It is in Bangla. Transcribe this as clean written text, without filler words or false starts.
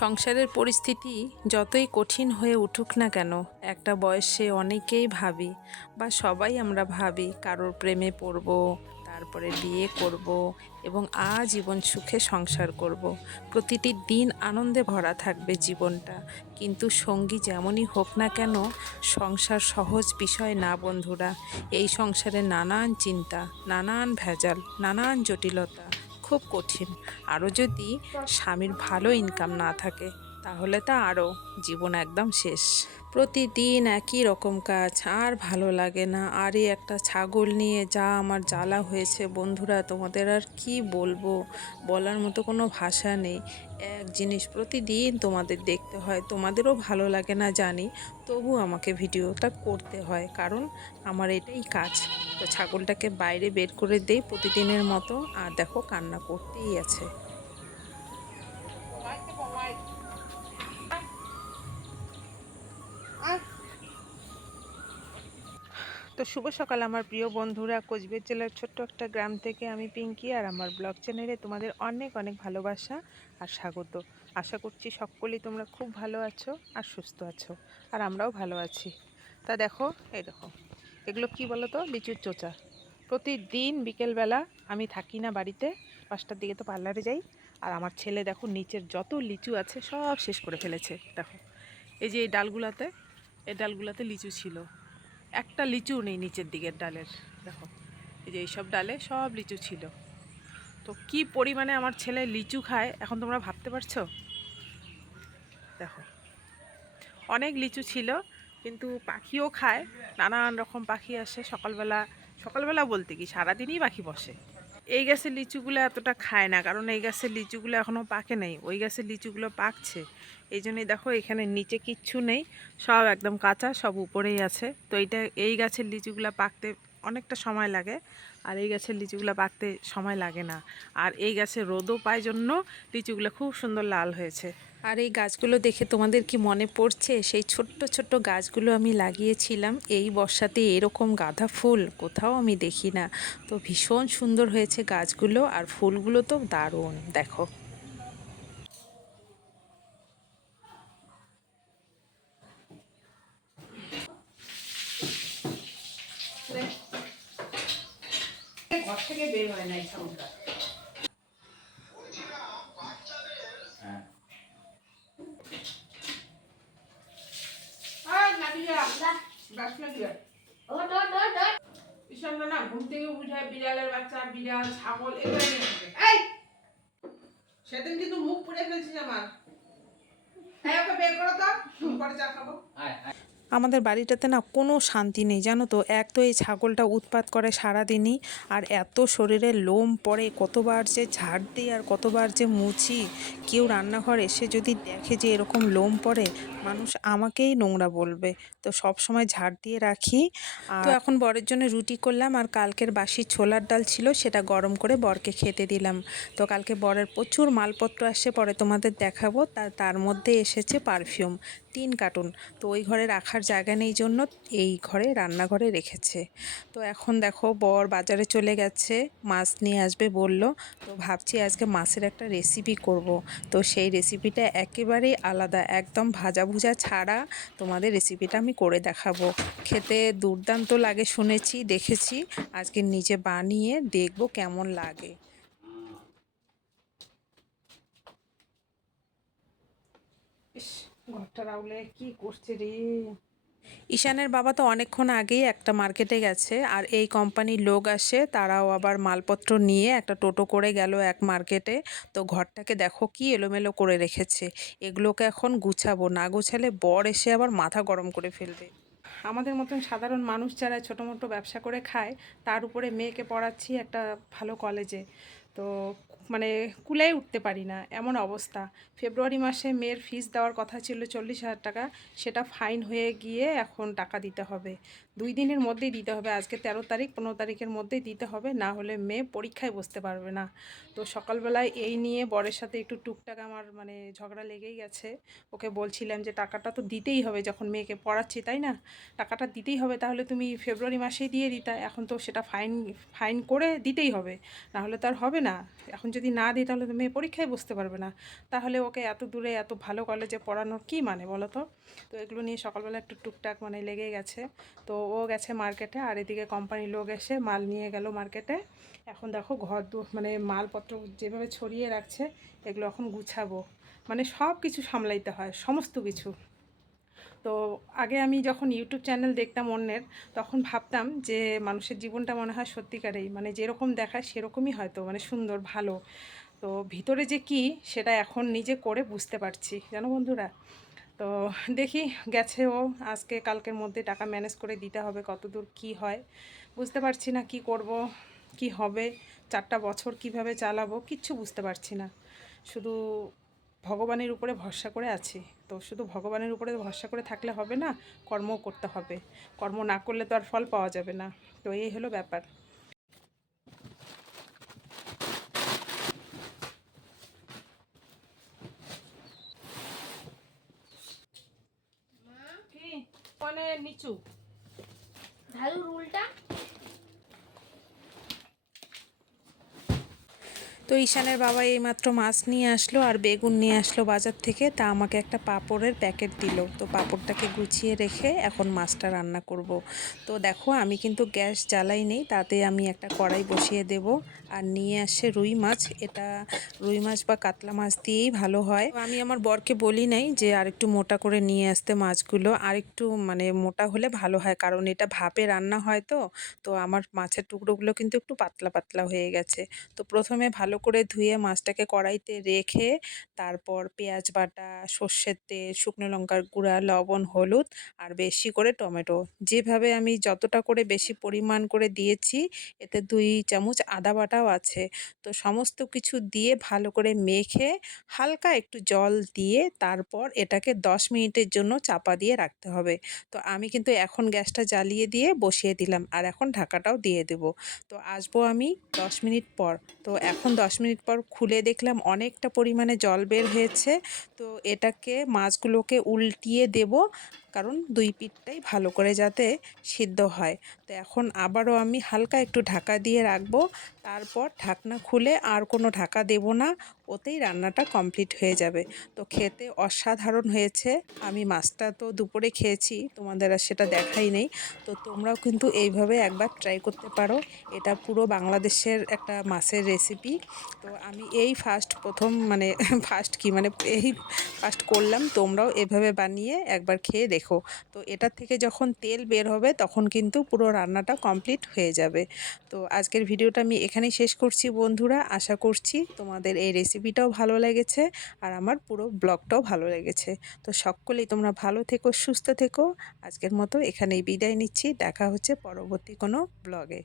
সংসারের পরিস্থিতি যতই কঠিন হয়ে উঠুক না কেন, একটা বয়সে অনেকেই ভাবি বা সবাই আমরা ভাবি কারোর প্রেমে পড়ব, তারপরে বিয়ে করব এবং আজীবন সুখে সংসার করব। প্রতিটি দিন আনন্দে ভরা থাকবে জীবনটা। কিন্তু সঙ্গী যেমনই হোক না কেন, সংসার সহজ বিষয় না বন্ধুরা। এই সংসারে নানান চিন্তা, নানান ভেজাল, নানান জটিলতা, খুব কঠিন। আরও যদি স্বামীর ভালো ইনকাম না থাকে তাহলে তা আরও জীবন একদম শেষ। প্রতিদিন একই রকম কাজ, আর ভালো লাগে না। আর এই একটা ছাগল নিয়ে যা আমার জ্বালা হয়েছে বন্ধুরা, তোমাদের আর কি বলবো, বলার মতো কোনো ভাষা নেই। এক জিনিস প্রতিদিন তোমাদের দেখতে হয়, তোমাদেরও ভালো লাগে না জানি, তবু আমাকে ভিডিওটা করতে হয়, কারণ আমার এটাই কাজ। তো ছাগলটাকে বাইরে বের করে দেই প্রতিদিনের মতো, আর দেখো কান্না করতেই আছে। তো শুভ সকাল আমার প্রিয় বন্ধুরা, কোচবিহার জেলার ছোট্ট একটা গ্রাম থেকে আমি পিঙ্কি, আর আমার ব্লগ চ্যানেলে তোমাদের অনেক অনেক ভালোবাসা আর স্বাগত। আশা করছি সকলেই তোমরা খুব ভালো আছো আর সুস্থ আছো, আর আমরাও ভালো আছি। তা দেখো, এই দেখো, এগুলো কি বলো তো, লিচুর চোচা। প্রতিদিন বিকেলবেলা আমি থাকি না বাড়িতে, 5টার দিকে তো পার্লারে যাই, আর আমার ছেলে দেখো নিচের যত লিচু আছে সব শেষ করে ফেলেছে। দেখো এই যে এই ডালগুলাতে লিচু ছিল, একটা লিচু নেই নিচের দিকের ডালের। দেখো এই যে এইসব ডালে সব লিচু ছিল। তো কি পরিমাণে আমার ছেলে লিচু খায় এখন তোমরা ভাবতে পারছো। দেখো অনেক লিচু ছিল, কিন্তু পাখিও খায়, নানান রকম পাখি আসে সকালবেলা। সকালবেলা বলতে কি সারাদিনই পাখি বসে। এই গাছের লিচুগুলো এতটা খায় না, কারণ এই গাছের লিচুগুলো এখনও পাকে নেই, ওই গাছের লিচুগুলো পাকছে। এই জন্যই দেখো এখানে নিচে কিচ্ছু নেই, সব একদম কাঁচা, সব উপরেই আছে। তো এই গাছের লিচুগুলো পাকতে অনেকটা সময় লাগে, আর এই গাছের লিচুগুলো পাকতে সময় লাগে না। আর এই গাছে রোদও পায় জন্য লিচুগুলো খুব সুন্দর লাল হয়েছে। আর এই গাছগুলো দেখে তোমাদের কি মনে পড়ছে সেই ছোট্ট ছোট্ট গাছগুলো আমি লাগিয়েছিলাম এই বর্ষাতে? এরকম গাঁদা ফুল কোথাও আমি দেখি না। তো ভীষণ সুন্দর হয়েছে গাছগুলো, আর ফুলগুলো তো দারুণ। দেখো ঘর থেকে বের হয় না এই ছাগলটা। না ঘুম থেকে উঠে বিড়ালের বাচ্চা, বিড়াল, ছাগল এগুলো নিয়ে থাকে। এই সেদিন কিন্তু মুখ পুড়ে ফেলছিস আমার। ওকে বের করো তো, পরে চা খাবো। আমাদের বাড়িটাতে না কোনো শান্তি নেই জানো তো। এক তো এই ছাগলটা উৎপাত করে সারাদিনই, আর এত শরীরে লোম পড়ে, কতবার যে ঝাড় দিই আর কতবার যে মুছি। কেউ রান্নাঘর এসে যদি দেখে যে এরকম লোম পড়ে, মানুষ আমাকেই নোংরা বলবে। তো সব সময় ঝাড় দিয়ে রাখি। তো এখন বরের জন্য রুটি করলাম, আর কালকের বাসি ছোলার ডাল ছিল সেটা গরম করে বরকে খেতে দিলাম। তো কালকে বরের প্রচুর মালপত্র আসছে, পরে তোমাদের দেখাবো। তার মধ্যে এসেছে পারফিউম 3 কার্টুন। তো ওই ঘরে রাখার জায়গা নেই জন্য এই ঘরে রান্নাঘরে রেখেছে। তো এখন দেখো বর বাজারে চলে গেছে, মাছ নিয়ে আসবে বলল। তো ভাবছি আজকে মাছের একটা রেসিপি করব। তো সেই রেসিপিটা একেবারেই আলাদা, একদম ভাজা ভুজা ছাড়া তোমাদের রেসিপিটা আমি করে দেখাবো। খেতে দুর্দান্ত লাগে শুনেছি, দেখেছি, আজকে নিজে বানিয়ে দেখব কেমন লাগে। ইস, ঘরটা রাউলে কি করছে রে। ঈশানের বাবা তো অনেকক্ষণ আগেই একটা মার্কেটে গেছে, আর এই কোম্পানির লোক আসে, তারাও আবার মালপত্র নিয়ে একটা টোটো করে গেল এক মার্কেটে। তো ঘরটাকে দেখো কি এলোমেলো করে রেখেছে, এগুলোকে এখন গুছাবো, না গুছালে বর এসে আবার মাথা গরম করে ফেলবে। আমাদের মতন সাধারণ মানুষ যারা ছোটো মোটো ব্যবসা করে খায়, তার উপরে মেয়েকে পড়াচ্ছি একটা ভালো কলেজে। তো মানে কুলাই উঠতে পারি না এমন অবস্থা। ফেব্রুয়ারি মাসে মেয়ের ফিস দেওয়ার কথা ছিল 40,000 টাকা, সেটা ফাইন হয়ে গিয়ে এখন টাকা দিতে হবে। 2 দিনের মধ্যেই দিতে হবে, আজকে 13 তারিখ, 15 তারিখের মধ্যেই দিতে হবে, না হলে মেয়ে পরীক্ষায় বসতে পারবে না। তো সকালবেলায় এই নিয়ে বরের সাথে একটু টুকটাক আমার মানে ঝগড়া লেগেই গেছে। ওকে বলছিলাম যে টাকাটা তো দিতেই হবে, যখন মেয়েকে পড়াচ্ছি তাই না, টাকাটা দিতেই হবে, তাহলে তুমি ফেব্রুয়ারি মাসেই দিয়ে দিতা, এখন তো সেটা ফাইন ফাইন করে দিতেই হবে, না হলে তো আর হবে না, এখন যদি না দিই তাহলে তো মেয়ে পরীক্ষায় বসতে পারবে না, তাহলে ওকে এত দূরে এত ভালো কলেজে পড়ানোর কী মানে বলো তো। তো এগুলো নিয়ে সকালবেলা একটু টুকটাক মানে লেগে গেছে। তো ও গেছে মার্কেটে, আর এদিকে কোম্পানির লোক এসে মাল নিয়ে গেল মার্কেটে। এখন দেখো ঘর মানে মালপত্র যেভাবে ছড়িয়ে রাখছে, এগুলো এখন গুছাবো। মানে সব কিছু সামলাইতে হয়, সমস্ত কিছু। তো আগে আমি যখন ইউটিউব চ্যানেল দেখতাম অন্যের, তখন ভাবতাম যে মানুষের জীবনটা মনে হয় সত্যিকারেই মানে যেরকম দেখায় সেরকমই হয়তো, মানে সুন্দর ভালো। তো ভিতরে যে কি, সেটা এখন নিজে করে বুঝতে পারছি জানো বন্ধুরা। তো দেখি, গেছে ও, আজকে কালকের মধ্যে টাকা ম্যানেজ করে দিতে হবে, কতদূর কি হয় বুঝতে পারছি না, কি করব কি হবে, 4টা বছর কিভাবে চালাবো কিচ্ছু বুঝতে পারছি না। শুধু ভগবানের উপরে ভরসা করে আছি। তো শুধু ভগবানের উপরে ভরসা করে থাকলে হবে না, কর্মও করতে হবে। কর্ম না করলে তো আর ফল পাওয়া যাবে না। তো এই হলো ব্যাপার। কি মানে নিচু ঢালুর উল্টা। তো ঈশানের বাবা এইমাত্র মাছ নিয়ে আসলো আর বেগুন নিয়ে আসলো বাজার থেকে, তা আমাকে একটা পাঁপড়ের প্যাকেট দিল। তো পাঁপড়টাকে গুছিয়ে রেখে এখন মাছটা রান্না করব। তো দেখো আমি কিন্তু গ্যাস জ্বালাই নেই, তাতে আমি একটা কড়াই বসিয়ে দেব। আর নিয়ে আসে রুই মাছ, এটা রুই মাছ বা কাতলা মাছ দিয়েই ভালো হয়। তো আমি আমার বরকে বলি নাই যে আর একটু মোটা করে নিয়ে আসতে মাছগুলো, আর একটু মানে মোটা হলে ভালো হয়, কারণ এটা ভাপে রান্না হয়। তো তো আমার মাছের টুকরোগুলো কিন্তু একটু পাতলা পাতলা হয়ে গেছে। তো প্রথমে ভালো করে ধুয়ে মাছটাকে কড়াইতে রেখে, তারপর পেঁয়াজ বাটা, সর্ষের তেল, শুকনো লঙ্কার গুঁড়া, লবণ, হলুদ আর বেশি করে টমেটো, যেভাবে আমি যতটা করে বেশি পরিমাণ করে দিয়েছি, এতে 2 চামচ আদা বাটাও আছে। তো সমস্ত কিছু দিয়ে ভালো করে মেখে হালকা একটু জল দিয়ে তারপর এটাকে 10 মিনিটের জন্য চাপা দিয়ে রাখতে হবে। তো আমি কিন্তু এখন গ্যাসটা জ্বালিয়ে দিয়ে বসিয়ে দিলাম, আর এখন ঢাকাটাও দিয়ে দেব। তো আসবো আমি 10 মিনিট পর। তো এখন 10 মিনিট পর খুলে দেখলাম অনেকটা পরিমাণে জল বের হয়েছে। তো এটাকে মাছগুলোকে উল্টিয়ে দেব, কারণ 2 পিঠটাই ভালো করে যাতে সিদ্ধ হয়। তো এখন আবারও আমি হালকা একটু ঢাকা দিয়ে রাখবো, তারপর ঢাকনা খুলে আর কোনো ঢাকা দেব না, ওতেই রান্নাটা কমপ্লিট হয়ে যাবে। তো খেতে অসাধারণ হয়েছে। আমি মাছটা তো দুপুরে খেয়েছি, তোমাদের আর সেটা দেখাই নেই। তো তোমরাও কিন্তু এইভাবে একবার ট্রাই করতে পারো। এটা পুরো বাংলাদেশের একটা মাছের রেসিপি। তো আমি এই প্রথম মানে ফার্স্ট কি মানে এই ফার্স্ট করলাম, তোমরাও এভাবে বানিয়ে একবার খেয়ে দেখো। তো এটার থেকে যখন তেল বের হবে তখন কিন্তু পুরো রান্নাটা কমপ্লিট হয়ে যাবে। তো আজকের ভিডিওটা আমি এখানেই শেষ করছি বন্ধুরা, আশা করছি তোমাদের এই রেসিপিটাও ভালো লেগেছে আর আমার পুরো ব্লগটাও ভালো লেগেছে। তো সকলেই তোমরা ভালো থেকো, সুস্থ থেকো। আজকের মতো এখানেই বিদায় নিচ্ছি, দেখা হচ্ছে পরবর্তী কোনো ব্লগে।